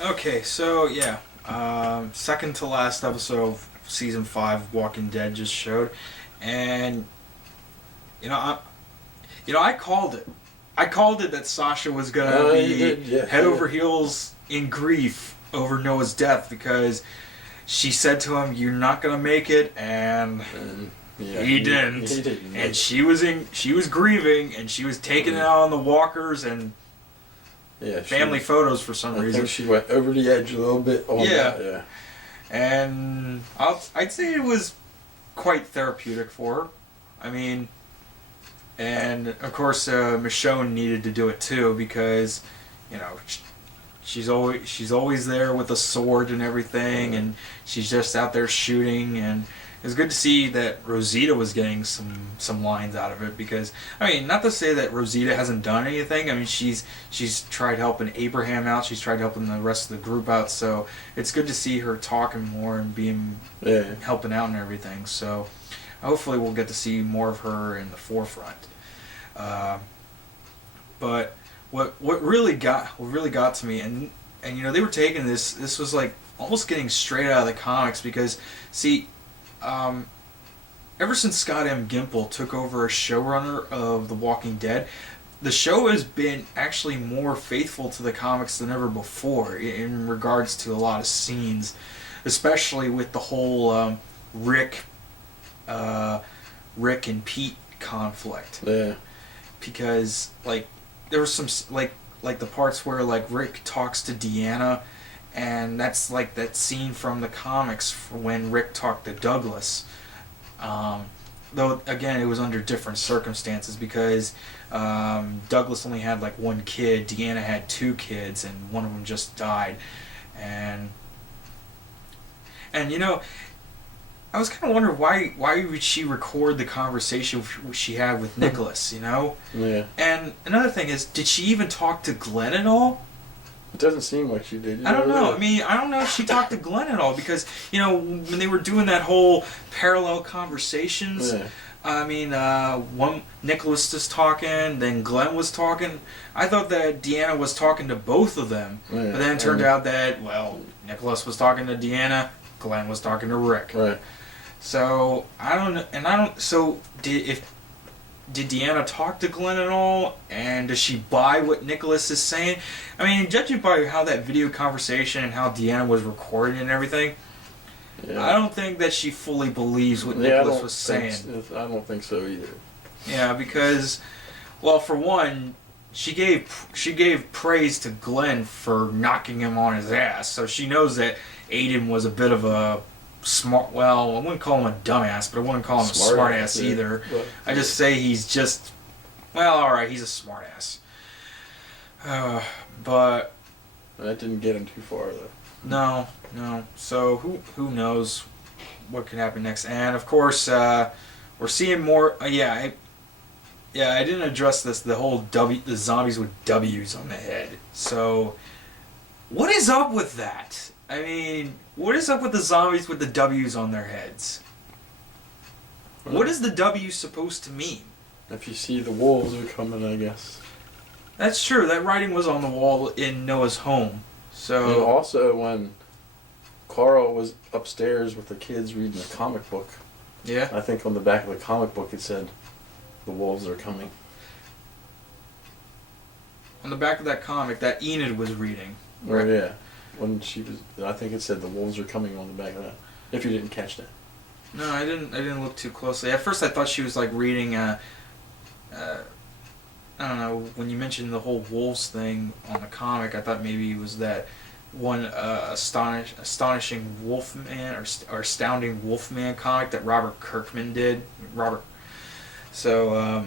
Okay, so yeah, second to last episode of season 5 of Walking Dead just showed, and you know, I called it. I called it that Sasha was gonna be head over heels in grief over Noah's death because she said to him, "You're not gonna make it," and he didn't. He didn't. And she was grieving, and she was taking it out on the walkers and family photos for some reason. I think she went over the edge a little bit on that. Yeah. And I'd say it was quite therapeutic for her. I mean, and of course Michonne needed to do it too because, you know, she's always there with a sword and everything, and she's just out there shooting. And it was good to see that Rosita was getting some lines out of it because, I mean, not to say that Rosita hasn't done anything. I mean, she's tried helping Abraham out. She's tried helping the rest of the group out. So it's good to see her talking more and being helping out and everything. So hopefully we'll get to see more of her in the forefront. But what really got to me, and you know, they were taking this was like almost getting straight out of the comics because, see, ever since Scott M. Gimple took over as showrunner of The Walking Dead, the show has been actually more faithful to the comics than ever before in regards to a lot of scenes, especially with the whole Rick and Pete conflict. Yeah. Because like there was some like the parts where like Rick talks to Deanna, and that's like that scene from the comics when Rick talked to Douglas. Though again, it was under different circumstances because Douglas only had like one kid, Deanna had 2 kids, and one of them just died. And you know, I was kind of wondering why would she record the conversation she had with Nicholas, you know? Yeah. And another thing is, did she even talk to Glenn at all? It doesn't seem like she did. I don't know. I mean, I don't know if she talked to Glenn at all because, you know, when they were doing that whole parallel conversations, I mean, one Nicholas was talking, then Glenn was talking. I thought that Deanna was talking to both of them, but then it turned out that, well, Nicholas was talking to Deanna, Glenn was talking to Rick. Right. So I don't know, and I don't. So did Deanna talk to Glenn at all? And does she buy what Nicholas is saying? I mean, judging by how that video conversation and how Deanna was recording and everything, I don't think that she fully believes what Nicholas was saying. I don't think so either. Yeah, because, well, for one, she gave praise to Glenn for knocking him on his ass, so she knows that Aiden was a bit of a smart, well, I wouldn't call him a dumbass, but I wouldn't call him a smart ass either. But, I just say he's just, well, alright, he's a smart ass. But that didn't get him too far, though. No. So who knows what could happen next? And of course, we're seeing more. I didn't address this. The whole the zombies with W's on the head. So, what is up with that? I mean, what is up with the zombies with the W's on their heads? What is the W supposed to mean? If you see the wolves are coming, I guess. That's true. That writing was on the wall in Noah's home. So. And also, when Carl was upstairs with the kids reading a comic book, I think on the back of the comic book it said, "The wolves are coming." On the back of that comic that Enid was reading. Right. Yeah. When she was, I think it said the wolves are coming on the back of that. If you didn't catch that. No, I didn't look too closely. At first, I thought she was like reading. I don't know. When you mentioned the whole wolves thing on the comic, I thought maybe it was that one astonishing Wolfman or astounding Wolfman comic that Robert Kirkman did. So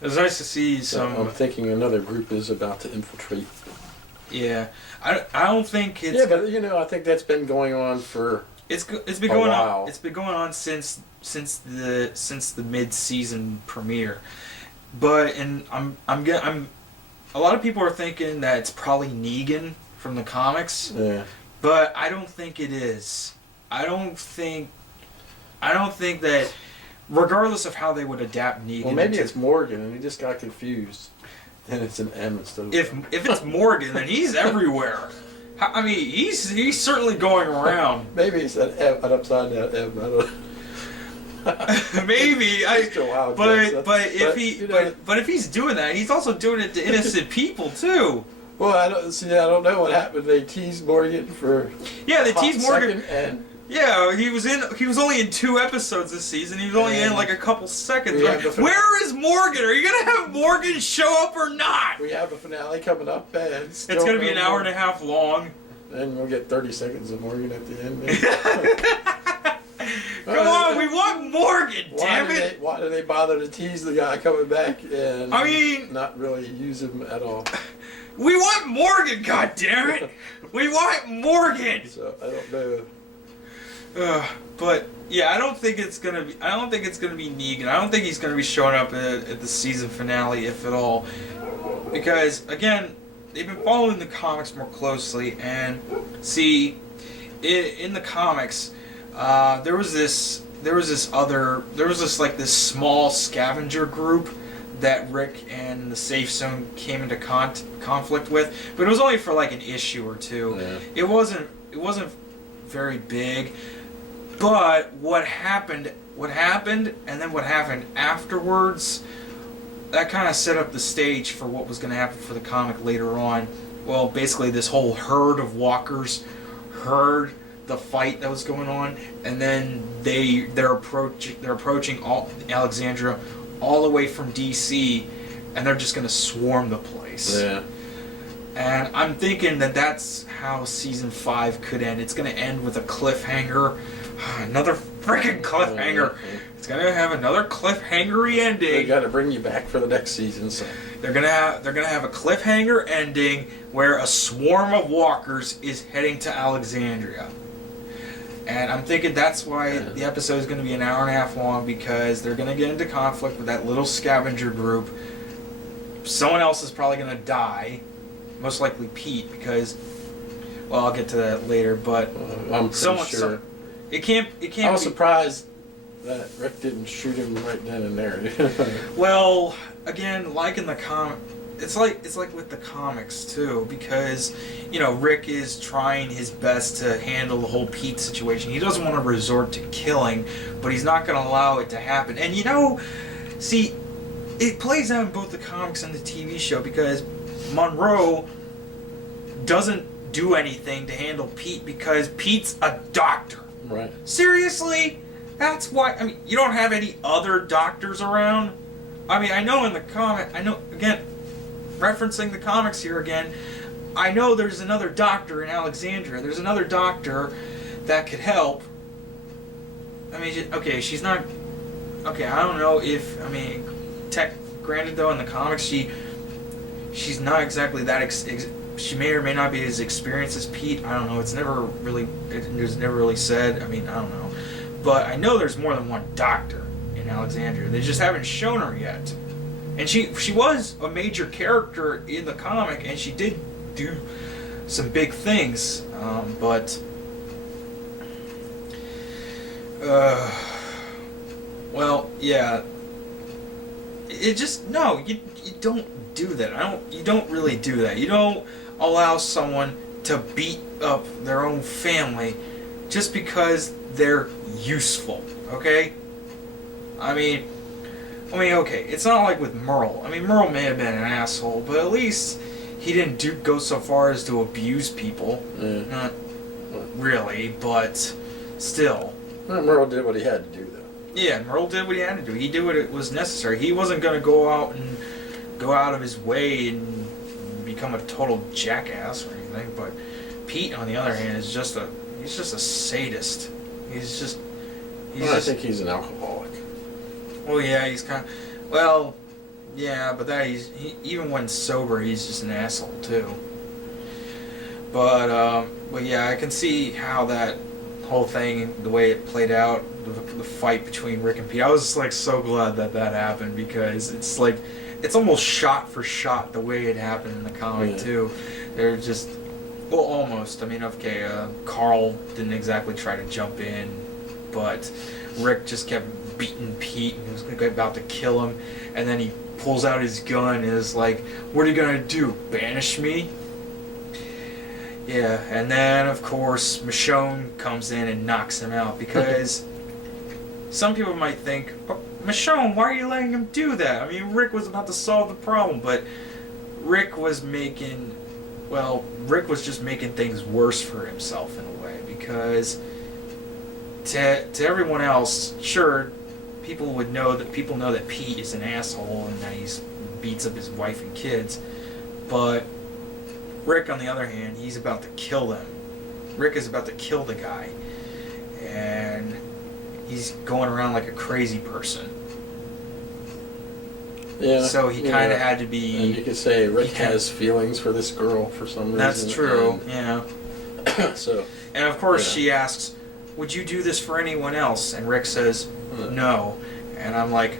it was nice to see some. I'm thinking another group is about to infiltrate. Yeah, I don't think it's. Yeah, but you know, I think that's been going on for. It's been going on. It's been going on since the mid-season premiere, But and I'm a lot of people are thinking that it's probably Negan from the comics. Yeah. But I don't think it is. I don't think that, regardless of how they would adapt Negan. Well, maybe it's Morgan, and he just got confused, and it's an M instead of. If it's Morgan, then he's everywhere. I mean, he's certainly going around. Maybe it's an upside down M. I don't know. Maybe but if he's doing that, he's also doing it to innocent people too. Well, I don't know what happened. They teased Morgan for they teased Morgan, and he was only in 2 episodes this season. He was only in like a couple seconds. Where is Morgan? Are you gonna have Morgan show up or not? We have the finale coming up, and it's gonna be an hour and a half long. And we'll get 30 seconds of Morgan at the end. Come on, we want Morgan, damn it! Why do they bother to tease the guy coming back and not really use him at all? We want Morgan, god damn it! We want Morgan! So, I don't know. But yeah, I don't think it's gonna be Negan. I don't think he's gonna be showing up at the season finale, if at all. Because again, they've been following the comics more closely, and see, in the comics, there was this small scavenger group that Rick and the Safe Zone came into conflict with, but it was only for like an issue or 2. Yeah. It wasn't very big. But what happened, and then what happened afterwards, that kind of set up the stage for what was going to happen for the comic later on. Well, basically this whole herd of walkers heard the fight that was going on, and then they're approaching Alexandria all the way from DC, and they're just going to swarm the place. Yeah. And I'm thinking that that's how season 5 could end. It's going to end with a cliffhanger. Another freaking cliffhanger. It's going to have another cliffhangery ending. They got to bring you back for the next season. So they're going to have a cliffhanger ending where a swarm of walkers is heading to Alexandria. And I'm thinking that's why the episode is going to be an hour and a half long, because they're going to get into conflict with that little scavenger group. Someone else is probably going to die. Most likely Pete, because, well, I'll get to that later, but I'm pretty sure. It can't. I was surprised that Rick didn't shoot him right then and there. Well, again, like in the comic, it's like with the comics too, because Rick is trying his best to handle the whole Pete situation. He doesn't want to resort to killing, but he's not going to allow it to happen. And see, it plays out in both the comics and the TV show, because Monroe doesn't do anything to handle Pete because Pete's a doctor. Right. Seriously? That's why. I mean, you don't have any other doctors around? I mean, I know in the comic, again, referencing the comics here again, I know there's another doctor in Alexandria. There's another doctor that could help. I mean, okay, she's not. Okay, I don't know if. I mean, granted though, in the comics, she's not exactly that. She may or may not be as experienced as Pete. I don't know. It was never really said. I mean, I don't know. But I know there's more than one doctor in Alexandria. They just haven't shown her yet. And she was a major character in the comic, and she did do some big things. Well, yeah. It just, no, you don't do that. You don't really do that. You don't allow someone to beat up their own family just because they're useful, okay? I mean, okay, it's not like with Merle. I mean, Merle may have been an asshole, but at least he didn't go so far as to abuse people. Not really, but still. Merle did what he had to do, though. Yeah, Merle did what he had to do. He did what it was necessary. He wasn't going to go out of his way and become a total jackass or anything. But Pete, on the other hand, is just a sadist. I think he's an alcoholic. Well, yeah, he's kind of. Well, yeah, but even when sober, he's just an asshole too. But yeah, I can see how that whole thing, the way it played out, the fight between Rick and Pete. I was like so glad that happened, because it's like it's almost shot for shot the way it happened in the comic too. They're just almost. I mean, okay, Carl didn't exactly try to jump in, but Rick just kept beating Pete and he was about to kill him, and then he pulls out his gun and is like, "What are you gonna do? Banish me?" Yeah, and then of course Michonne comes in and knocks him out, because some people might think, oh, Michonne, why are you letting him do that? I mean, Rick was about to solve the problem, but Rick was just making things worse for himself in a way, because to everyone else, sure, people know that Pete is an asshole and that he beats up his wife and kids, but Rick, on the other hand, he's about to kill them. Rick is about to kill the guy, and he's going around like a crazy person. Yeah. So he kind of had to be. And you could say Rick has feelings for this girl for some reason. That's true. Yeah. So. And of course, she asks, "Would you do this for anyone else?" And Rick says, "No." And I'm like,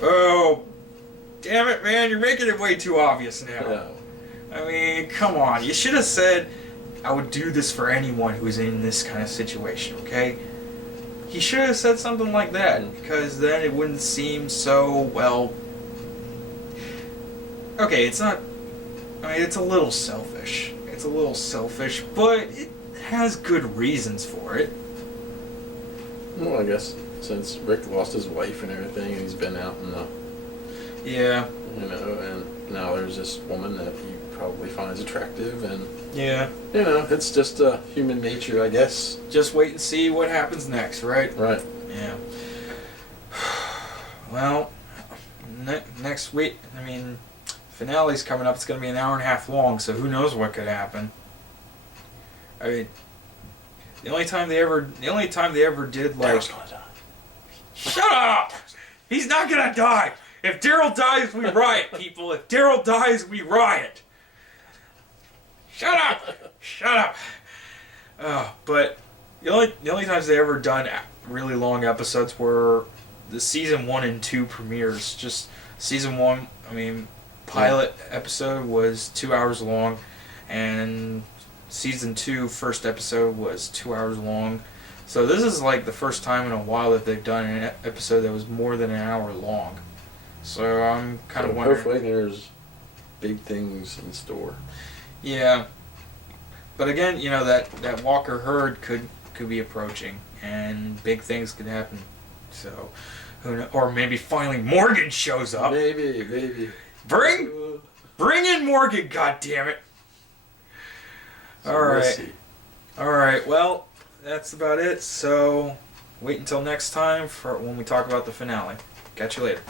"Oh, damn it, man! You're making it way too obvious now." Yeah. I mean, come on. You should have said, "I would do this for anyone who's in this kind of situation." Okay. He should have said something like that, because then it wouldn't seem so well. Okay, it's not. I mean, it's a little selfish. It's a little selfish, but it has good reasons for it. Well, I guess since Rick lost his wife and everything, and he's been out in the. Yeah. You know, and now there's this woman that he probably finds attractive, and. Yeah. You know, it's just human nature, I guess. Just wait and see what happens next, right? Right. Yeah. Well, next week, I mean, finale's coming up. It's going to be an hour and a half long, so who knows what could happen. I mean, the only time they ever did, like... Daryl's gonna die. Shut up! He's not gonna die! If Daryl dies, we riot, people. If Daryl dies, we riot. Shut up! Shut up! But the only times they ever done really long episodes were the season 1 and 2 premieres. Just season 1, I mean, pilot episode was 2 hours long, and season 2 first episode was 2 hours long. So this is like the first time in a while that they've done an episode that was more than an hour long. So I'm kind of wondering. Hopefully there's big things in store. Yeah, but again, you know, that Walker herd could be approaching, and big things could happen. So, or maybe finally Morgan shows up. Maybe. Bring in Morgan, goddammit. So All right. Well, that's about it. So, wait until next time for when we talk about the finale. Catch you later.